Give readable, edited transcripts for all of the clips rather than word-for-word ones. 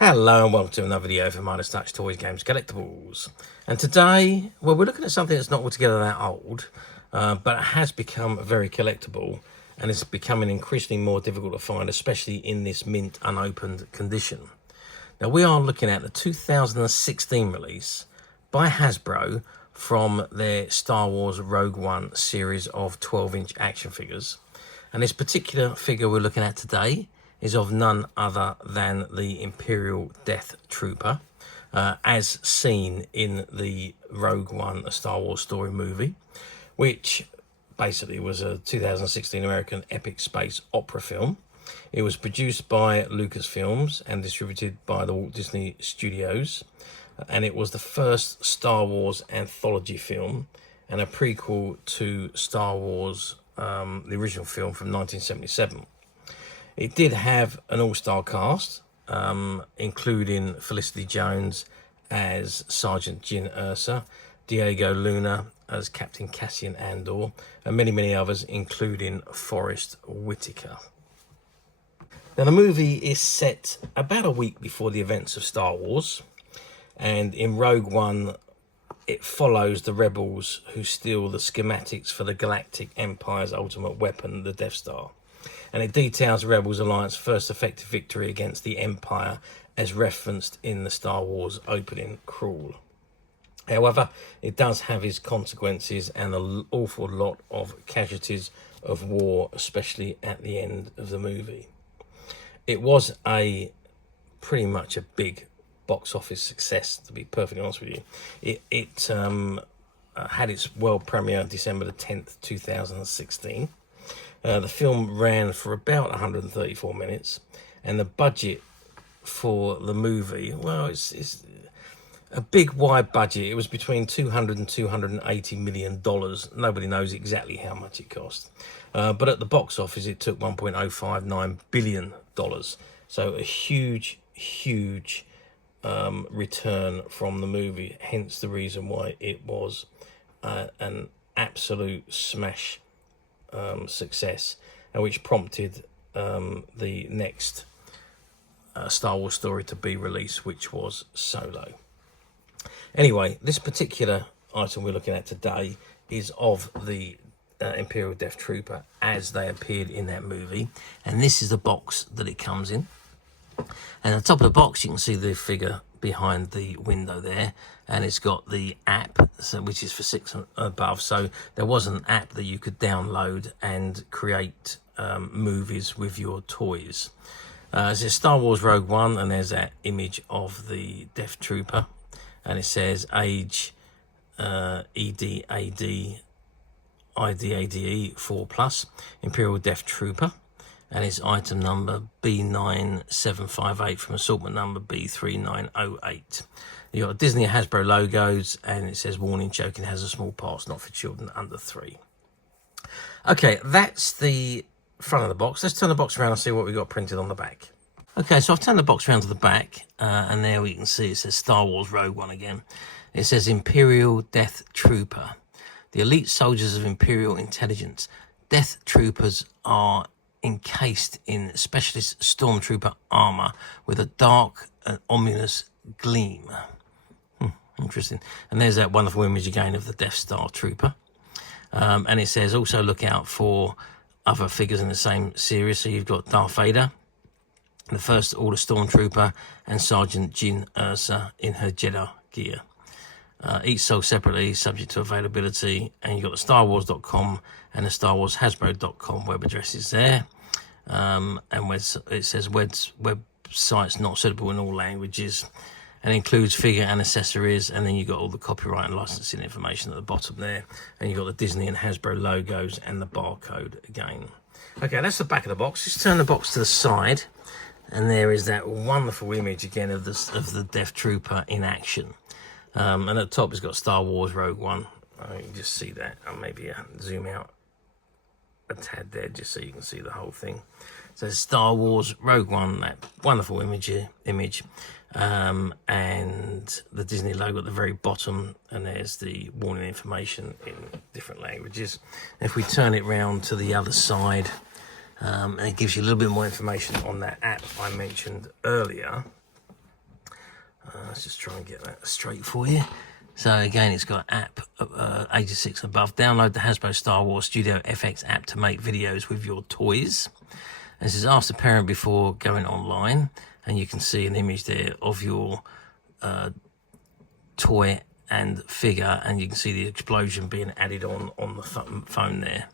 Hello and welcome to another video for Midas Touch Toys, Games, Collectibles. And today, well, we're looking at something that's not altogether that old, but it has become very collectible and it's becoming increasingly more difficult to find, especially in this mint unopened condition. Now, we are looking at the 2016 release by Hasbro from their Star Wars Rogue One series of 12-inch action figures. And this particular figure we're looking at today is of none other than the Imperial Death Trooper, as seen in the Rogue One, a Star Wars story movie, which basically was a 2016 American epic space opera film. It was produced by Lucasfilms and distributed by the Walt Disney Studios, and it was the first Star Wars anthology film and a prequel to Star Wars, the original film from 1977. It did have an all-star cast, including Felicity Jones as Sergeant Jyn Erso, Diego Luna as Captain Cassian Andor, and many, many others, including Forrest Whitaker. Now, the movie is set about a week before the events of Star Wars, and in Rogue One, it follows the rebels who steal the schematics for the Galactic Empire's ultimate weapon, the Death Star. And it details the Rebels Alliance's first effective victory against the Empire as referenced in the Star Wars opening crawl. However, it does have its consequences and an awful lot of casualties of war, especially at the end of the movie. It was pretty much a big box office success, to be perfectly honest with you. It had its world premiere December the 10th, 2016. The film ran for about 134 minutes, and the budget for the movie, well, it's a big wide budget. It was between $200 and $280 million. Nobody knows exactly how much it cost, but at the box office it took $1.059 billion. So a huge return from the movie, hence the reason why it was an absolute smash success, and which prompted the next Star Wars story to be released, which was Solo. Anyway, this particular item we're looking at today is of the Imperial Death Trooper as they appeared in that movie, and this is the box that it comes in. And at the top of the box you can see the figure behind the window there, and it's got the app, which is for 6 and above. So there was an app that you could download and create movies with your toys. It says Star Wars Rogue One, and there's that image of the Death Trooper, and it says age EDAD IDADE 4+, Imperial Death Trooper, and it's item number B9758 from assortment number B3908. You've got Disney and Hasbro logos, and it says warning, choking has a small parts not for children under 3. Okay, that's the front of the box. Let's turn the box around and see what we've got printed on the back. Okay, so I've turned the box around to the back, and there we can see it says Star Wars Rogue One again. It says Imperial Death Trooper. The elite soldiers of Imperial Intelligence. Death Troopers are encased in specialist Stormtrooper armour with a dark and ominous gleam. Interesting. And there's that wonderful image again of the Death Star Trooper. And it says also look out for other figures in the same series. So you've got Darth Vader, the First Order Stormtrooper, and Sergeant Jyn Erso in her Jedi gear. Each sold separately, subject to availability, and you've got the StarWars.com and the StarWarsHasbro.com web addresses there. And it says websites not suitable in all languages, and includes figure and accessories. And then you've got all the copyright and licensing information at the bottom there, and you've got the Disney and Hasbro logos and the barcode again. Okay, that's the back of the box. Just turn the box to the side, and there is that wonderful image again of the Death Trooper in action. And at the top it's got Star Wars Rogue One. You can just see that. I'll maybe zoom out a tad there just so you can see the whole thing. So it's Star Wars Rogue One, that wonderful image, and the Disney logo at the very bottom, and there's the warning information in different languages. If we turn it round to the other side, and it gives you a little bit more information on that app I mentioned earlier. Let's just try and get that straight for you. So again, it's got app ages 6 and above. Download the Hasbro Star Wars Studio FX app to make videos with your toys. This is ask the parent before going online, and you can see an image there of your toy and figure, and you can see the explosion being added on the phone there.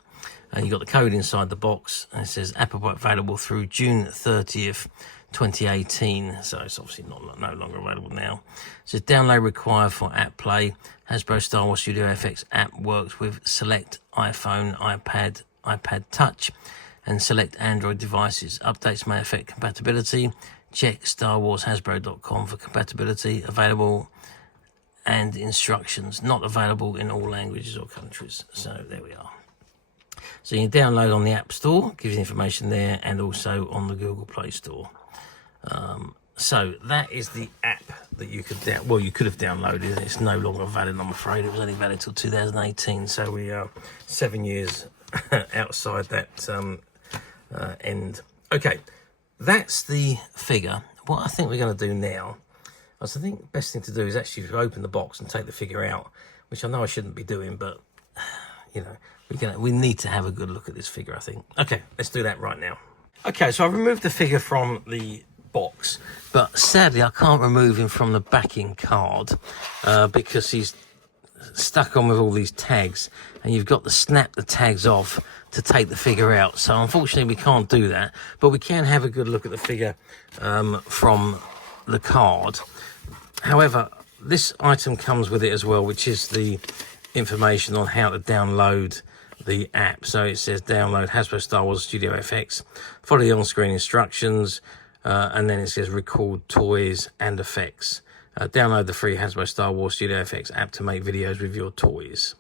And you've got the code inside the box, and it says app available through June 30th, 2018. So it's obviously no longer available now. It says download required for app play. Hasbro Star Wars Studio FX app works with select iPhone, iPad Touch, and select Android devices. Updates may affect compatibility. Check StarWarsHasbro.com for compatibility. Available and instructions. Not available in all languages or countries. So there we are. So you can download on the App Store, gives you information there, and also on the Google Play Store. So that is the app that you could you could have downloaded. It's no longer valid, I'm afraid. It was only valid till 2018, so we are 7 years outside that end. Okay, that's the figure. What I think we're going to do now, I think the best thing to do is actually open the box and take the figure out, which I know I shouldn't be doing, but you know, we need to have a good look at this figure, I think. Okay, let's do that right now. Okay, so I've removed the figure from the box, but sadly I can't remove him from the backing card because he's stuck on with all these tags, and you've got to snap the tags off to take the figure out. So unfortunately we can't do that, but we can have a good look at the figure from the card. However, this item comes with it as well, which is the information on how to download the app. So it says download Hasbro Star Wars Studio FX, follow the on-screen instructions, and then it says record toys and effects. Download the free Hasbro Star Wars Studio FX app to make videos with your toys.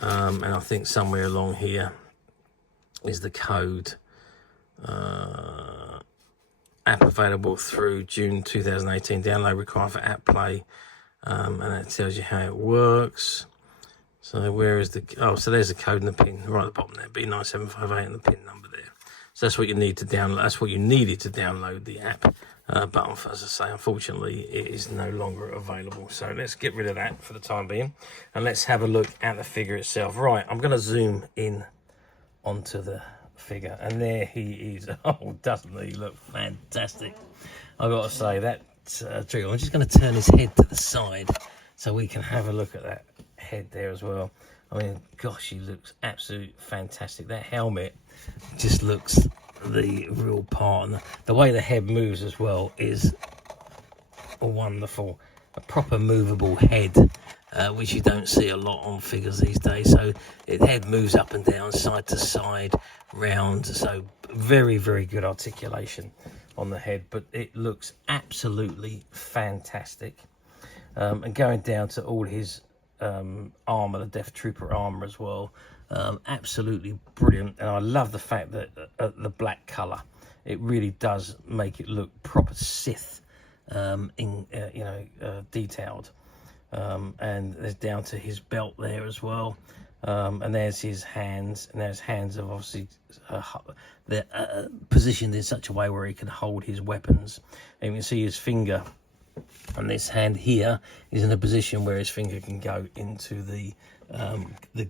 And I think somewhere along here is the code. App available through June 2018. Download required for app play. And it tells you how it works. So where is so there's the code and the pin right at the bottom there, B9758, and the pin number there. So that's what you need to download. That's what you needed to download the app. But as I say, unfortunately, it is no longer available. So let's get rid of that for the time being, and let's have a look at the figure itself. Right, I'm going to zoom in onto the figure, and there he is. Oh, doesn't he look fantastic? I've got to say that. I'm just going to turn his head to the side so we can have a look at that head there as well. I mean, gosh, he looks absolutely fantastic. That helmet just looks the real part, and the way the head moves as well is wonderful. A proper movable head, which you don't see a lot on figures these days. So the head moves up and down, side to side, round. So very, very good articulation on the head, but it looks absolutely fantastic. And going down to all his armour, the Death Trooper armour as well, absolutely brilliant. And I love the fact that the black colour, it really does make it look proper Sith, detailed. And there's down to his belt there as well. And there's his hands, and there's hands of obviously they're positioned in such a way where he can hold his weapons. And you can see his finger, and this hand here is in a position where his finger can go into the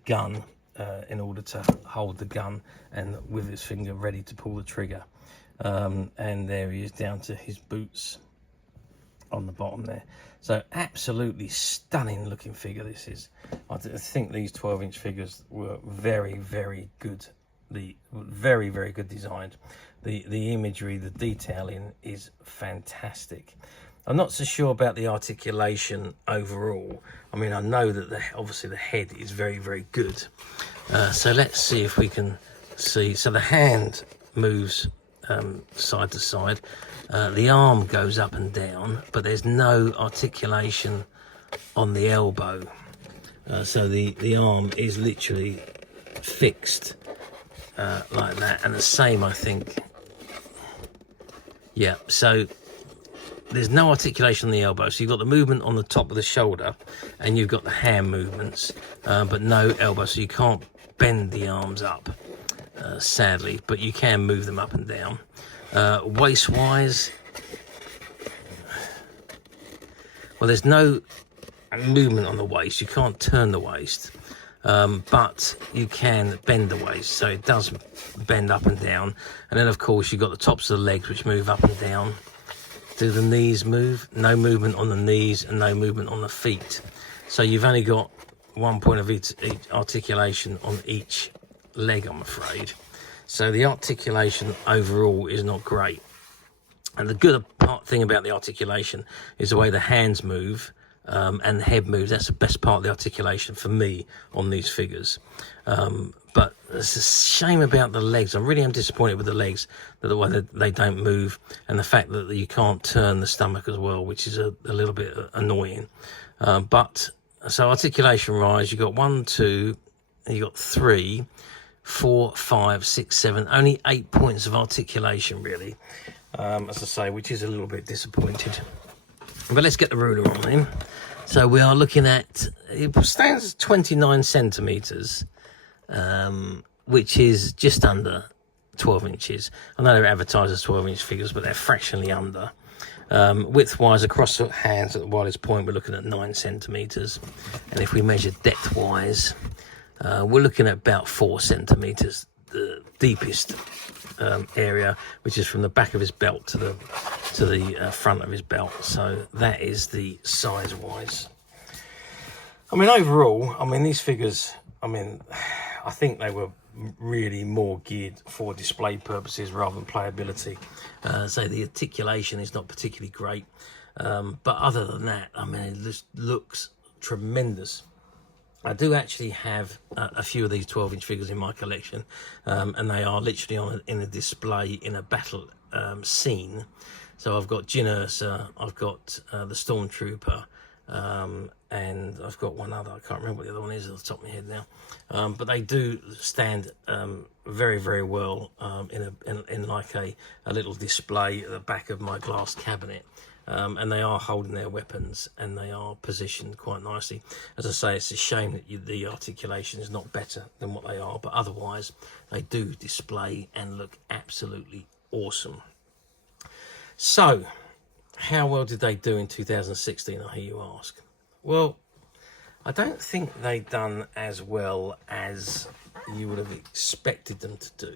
gun in order to hold the gun, and with his finger ready to pull the trigger. And there he is down to his boots on the bottom there. So absolutely stunning looking figure this is. I think these 12-inch figures were very, very good. Very, very good designed. The imagery, the detailing is fantastic. I'm not so sure about the articulation overall. I mean, I know that obviously the head is very, very good. So let's see if we can see. So the hand moves side to side. The arm goes up and down, but there's no articulation on the elbow. So the arm is literally fixed like that. And the same, I think. Yeah, so there's no articulation on the elbow. So you've got the movement on the top of the shoulder, and you've got the hand movements, but no elbow. So you can't bend the arms up, sadly, but you can move them up and down. Waist-wise, Well, there's no movement on the waist. You can't turn the waist, but you can bend the waist, so it does bend up and down. And then of course you've got the tops of the legs which move up and down. Do the knees move? No movement on the knees and no movement on the feet. So you've only got one point of each articulation on each leg, I'm afraid. So the articulation overall is not great. And the good thing about the articulation is the way the hands move and the head moves. That's the best part of the articulation for me on these figures. But it's a shame about the legs. I really am disappointed with the legs, that the way that they don't move, and the fact that you can't turn the stomach as well, which is a little bit annoying. But so articulation rise, you got 1, 2, you got 3, 4, 5, 6, 7, only 8 points of articulation really. As I say, which is a little bit disappointed. But let's get the ruler on then. So we are looking at, it stands 29 centimetres, which is just under 12 inches. I know they're advertised as 12-inch figures, but they're fractionally under. Width-wise, across the hands at the widest point, we're looking at 9 centimetres. And if we measure depth-wise, we're looking at about 4 centimetres, the deepest area, which is from the back of his belt to the front of his belt. So that is the size wise. I mean, overall, I mean, these figures, I mean, I think they were really more geared for display purposes rather than playability. So the articulation is not particularly great, but other than that, I mean, it just looks tremendous. I do actually have a few of these 12-inch figures in my collection, and they are literally in a display in a battle scene. So I've got Jyn Erso, I've got the Stormtrooper, and I've got one other. I can't remember what the other one is off the top of my head now. But they do stand very, very well in like a little display at the back of my glass cabinet. And they are holding their weapons and they are positioned quite nicely. As I say, it's a shame that the articulation is not better than what they are, but otherwise they do display and look absolutely awesome. So, how well did they do in 2016, I hear you ask? Well, I don't think they've done as well as you would have expected them to do.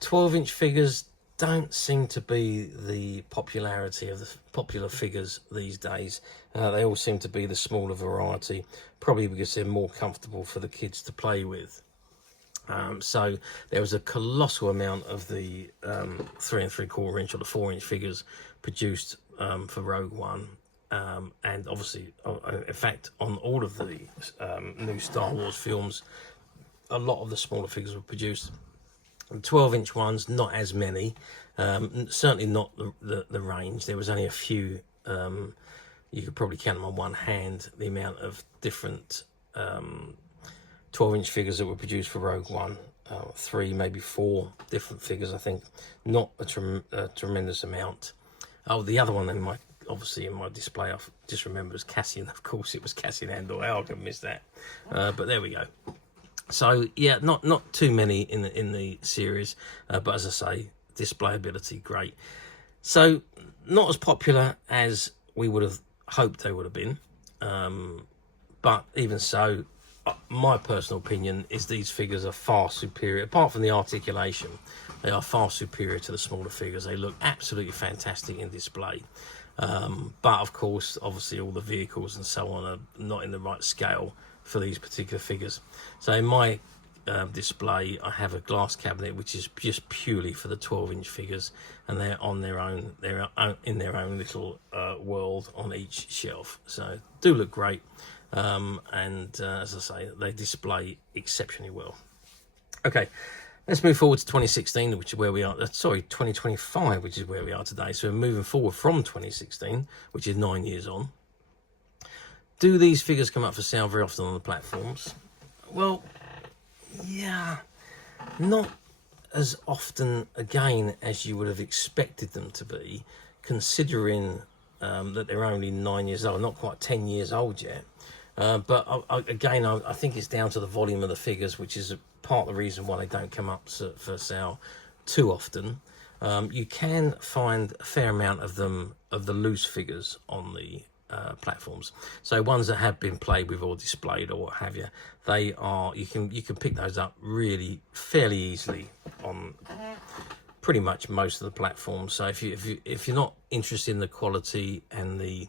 12-inch figures don't seem to be the popularity of the popular figures these days. They all seem to be the smaller variety, probably because they're more comfortable for the kids to play with. So there was a colossal amount of the 3 3/4 inch or the 4-inch figures produced for Rogue One. And obviously, in fact, on all of the new Star Wars films, a lot of the smaller figures were produced. The 12-inch ones, not as many, certainly not the range. There was only a few, you could probably count them on one hand, the amount of different 12-inch figures that were produced for Rogue One. 3, maybe 4 different figures, I think. Not a tremendous amount. Oh, the other one in my display, I just remember as Cassian. Of course, it was Cassian Andor. How I could miss that? But there we go. So yeah, not too many in the series, but as I say, displayability great. So not as popular as we would have hoped they would have been, but even so, my personal opinion is these figures are far superior. Apart from the articulation, they are far superior to the smaller figures. They look absolutely fantastic in display. But of course, obviously all the vehicles and so on are not in the right scale for these particular figures. So in my display, I have a glass cabinet which is just purely for the 12-inch figures, and they're on their own. They're in their own little world on each shelf. So do look great, and as I say, they display exceptionally well. Okay. Let's move forward to 2016, which is where we are. 2025, which is where we are today. So we're moving forward from 2016, which is 9 years on. Do these figures come up for sale very often on the platforms? Well, yeah, not as often, again, as you would have expected them to be, considering that they're only 9 years old, not quite 10 years old yet. But I think it's down to the volume of the figures, which is part of the reason why they don't come up for sale too often. You can find a fair amount of them, of the loose figures on the platforms. So ones that have been played with or displayed or what have you, they are, you can pick those up really fairly easily on pretty much most of the platforms. So if you're not interested in the quality and the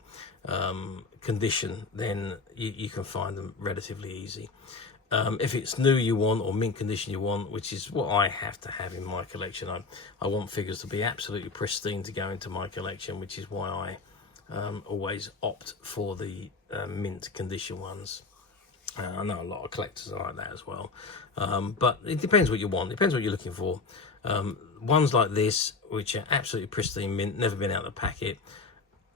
condition, then you can find them relatively easy. If it's new you want, or mint condition you want, which is what I have to have in my collection, I want figures to be absolutely pristine to go into my collection, which is why I always opt for the mint condition ones. I know a lot of collectors are like that as well, but it depends what you want. It depends what you're looking for. Ones like this, which are absolutely pristine mint, never been out of the packet,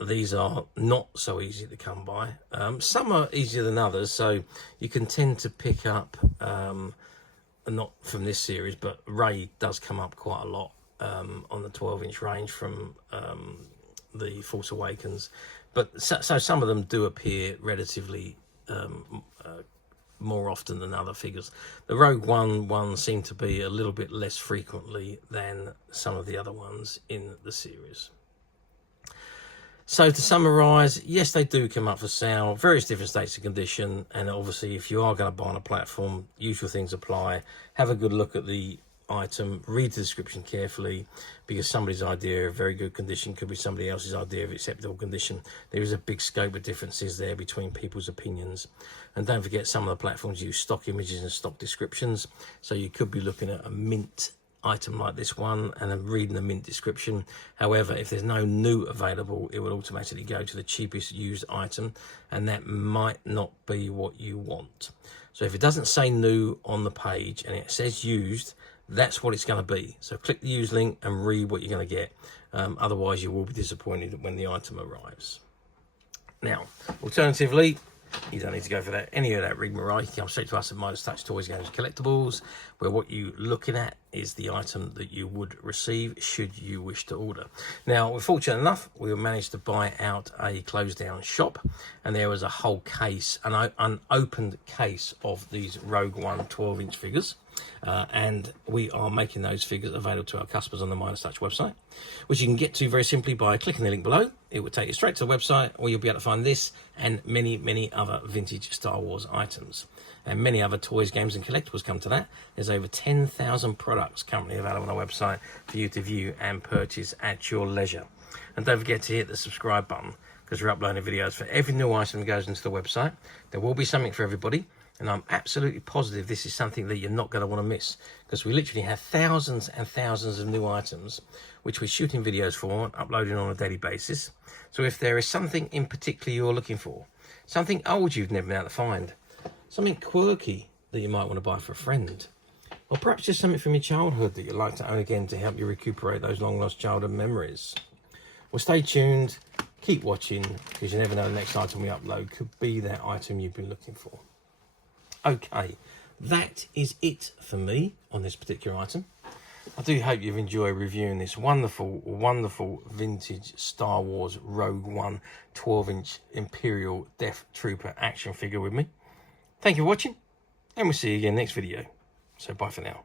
these are not so easy to come by. Some are easier than others, so you can tend to pick up, not from this series, but Rey does come up quite a lot on the 12-inch range from the Force Awakens. But so some of them do appear relatively more often than other figures. The Rogue One ones seem to be a little bit less frequently than some of the other ones in the series. So to summarise, yes, they do come up for sale, various different states of condition, and obviously if you are going to buy on a platform, usual things apply. Have a good look at the item, read the description carefully, because somebody's idea of very good condition could be somebody else's idea of acceptable condition. There is a big scope of differences there between people's opinions. And don't forget, some of the platforms use stock images and stock descriptions, so you could be looking at a mint item like this one and then reading the mint description. However, if there's no new available, it will automatically go to the cheapest used item, and that might not be what you want. So if it doesn't say new on the page and it says used, that's what it's going to be. So click the use link and read what you're going to get. Otherwise you will be disappointed when the item arrives. Now, alternatively, you don't need to go for that, any of that rigmarole. You can come straight to us at Midas Touch Toys, Games and Collectibles, where what you're looking at is the item that you would receive should you wish to order. Now, we're fortunate enough, we managed to buy out a closed down shop, and there was a whole case, an unopened case of these Rogue One 12-inch figures. And we are making those figures available to our customers on the Midas Touch website, which you can get to very simply by clicking the link below. It will take you straight to the website, or you'll be able to find this and many, many other vintage Star Wars items. And many other toys, games and collectibles come to that. There's over 10,000 products currently available on our website for you to view and purchase at your leisure. And don't forget to hit the subscribe button, because we're uploading videos for every new item that goes into the website. There will be something for everybody. And I'm absolutely positive this is something that you're not going to want to miss, because we literally have thousands and thousands of new items which we're shooting videos for and uploading on a daily basis. So if there is something in particular you're looking for, something old you've never been able to find, something quirky that you might want to buy for a friend, or perhaps just something from your childhood that you'd like to own again to help you recuperate those long lost childhood memories, well, stay tuned, keep watching, because you never know, the next item we upload could be that item you've been looking for. Okay, that is it for me on this particular item. I do hope you've enjoyed reviewing this wonderful, wonderful vintage Star Wars Rogue One 12-inch Imperial Death Trooper action figure with me. Thank you for watching, and we'll see you again next video. So bye for now.